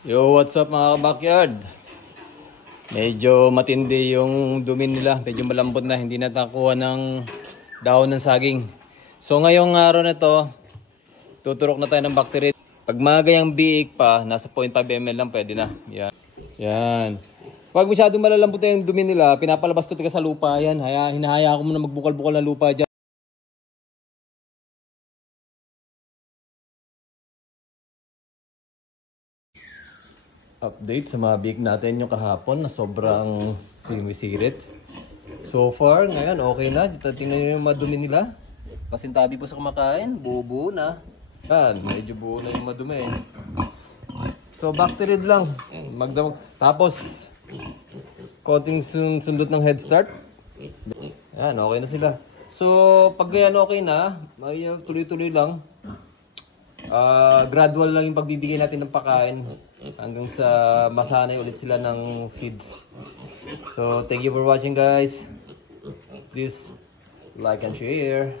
Yo, what's up mga backyard? Medyo matindi yung dumi nila. Medyo malambot na. Hindi na nakuha ng dahon ng saging. So ngayong araw na to, tuturok na tayo ng bacteria. Pag magayang biik pa, nasa 0.5 ml lang pwede na. Yan. Yan. Pag masyadong malalambot na yung dumi nila, pinapalabas ko ito sa lupa. Yan. Hinahaya ko muna magbukal-bukal ng lupa dyan. Update sa mga big natin yung kahapon na sobrang sumisirit. So far, ngayon okay na. Tingnan nyo yung madumi nila. Pasintabi po sa kumakain, buo-buo na. Yan, medyo buo na yung madumi. So bacterid lang. Tapos, konting sundot ng head start. Yan, okay na sila. So, pag yan okay na, tuloy-tuloy lang. Gradual lang yung pagbibigay natin ng pagkain hanggang sa masanay ulit sila ng feeds. So thank you for watching guys. Please like and share.